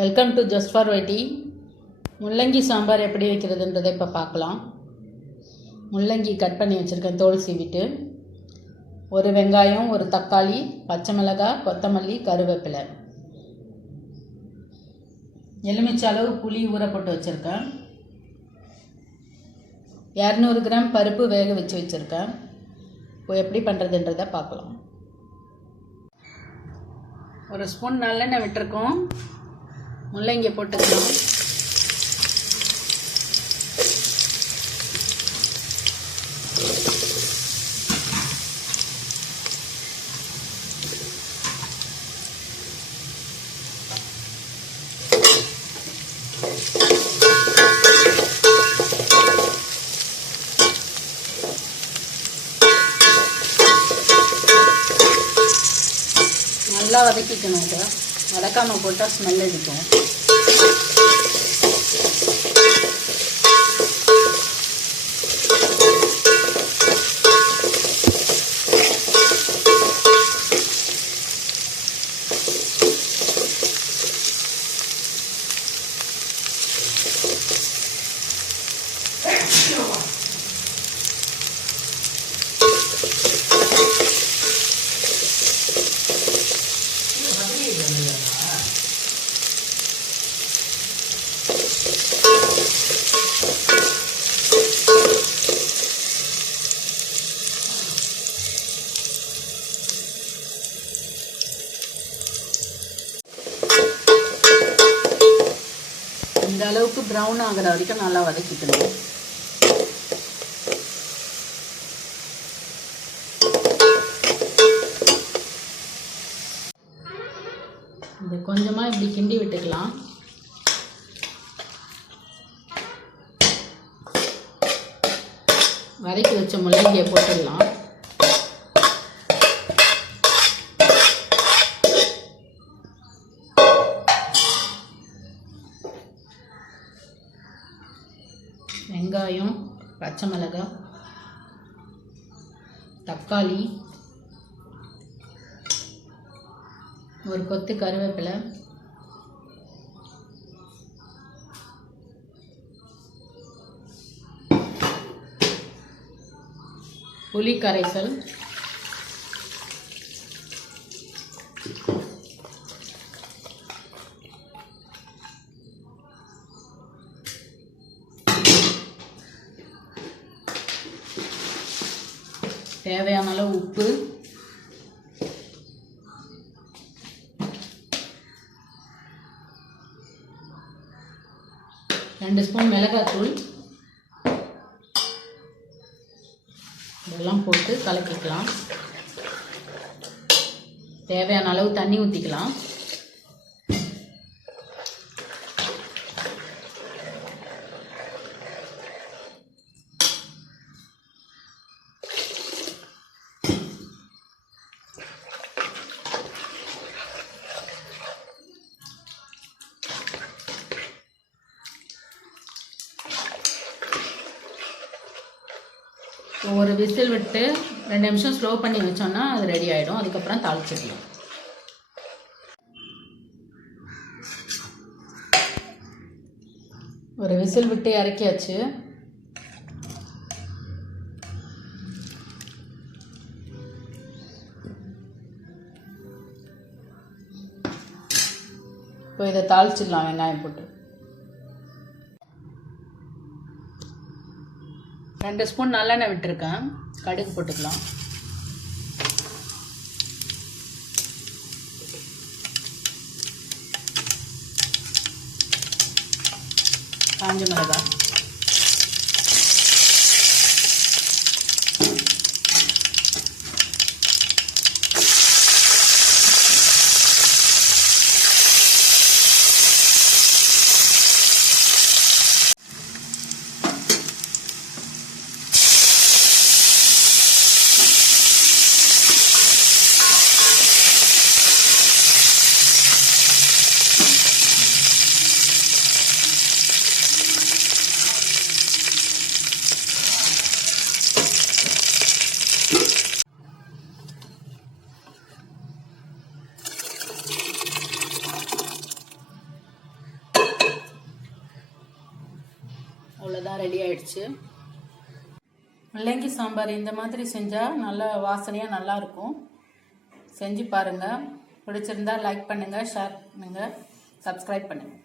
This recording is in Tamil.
வெல்கம் டு ஜஸ்ட் ஃபார் வைட்டி. முள்ளங்கி சாம்பார் எப்படி வைக்கிறதுன்றதை இப்போ பார்க்கலாம். முள்ளங்கி கட் பண்ணி வச்சுருக்கேன், தோல் சீவிட்டு. ஒரு வெங்காயம், ஒரு தக்காளி, பச்சை மிளகாய், கொத்தமல்லி, கருவேப்பிலை, எலுமிச்சை அளவு புளி ஊற போட்டு வச்சுருக்கேன். 200 கிராம் பருப்பு வேக வச்சு வச்சுருக்கேன். இப்போ எப்படி பண்ணுறதுன்றதை பார்க்கலாம். ஒரு ஸ்பூன் நல்லெண்ணெய் விட்டுருக்கோம். முள்ளங்கியை போட்டுக்கலாம். நல்லா வதக்கிக்கணும். இதை வதக்காமல் போட்டால் ஸ்மெல் அடிக்கும். இந்த அளவுக்கு ப்ரௌன் ஆகிற வரைக்கும் நல்லா வதக்கிக்கணும். இது கொஞ்சமாக இப்படி கிண்டி விட்டுக்கலாம். வதக்கி வச்ச முள்ளங்கியை போட்டுடலாம். வெங்காயம், பச்சை மிளகாய், தக்காளி, ஒரு கொத்து கருவேப்பிலை, புளி கரைசல், தேவையான அளவு உப்பு, ரெண்டு ஸ்பூன் மிளகாய்த்தூள், இதெல்லாம் போட்டு கலக்கிக்கலாம். தேவையான அளவு தண்ணி ஊற்றிக்கலாம். ஒரு விசில் விட்டு 2 நிமிஷம் ஸ்லோ பண்ணி வச்சோன்னா அது ரெடி ஆகிடும். அதுக்கப்புறம் தாளிச்சிடலாம். ஒரு விசில் விட்டு இறக்கியாச்சு. இப்போ இதை தாளிச்சிடலாம். வெங்காயம் போட்டு 2 ஸ்பூன் நல்லெண்ணெய் விட்டுருக்கேன். கடுகு போட்டுக்கலாம். காஞ்ச மிளகாய், அவ்வளோதான், ரெடி ஆயிடுச்சு. முள்ளங்கி சாம்பார் இந்த மாதிரி செஞ்சால் நல்லா வாசனையாக நல்லாயிருக்கும். செஞ்சு பாருங்கள். பிடிச்சிருந்தா லைக் பண்ணுங்கள், ஷேர் பண்ணுங்கள், சப்ஸ்கிரைப் பண்ணுங்கள்.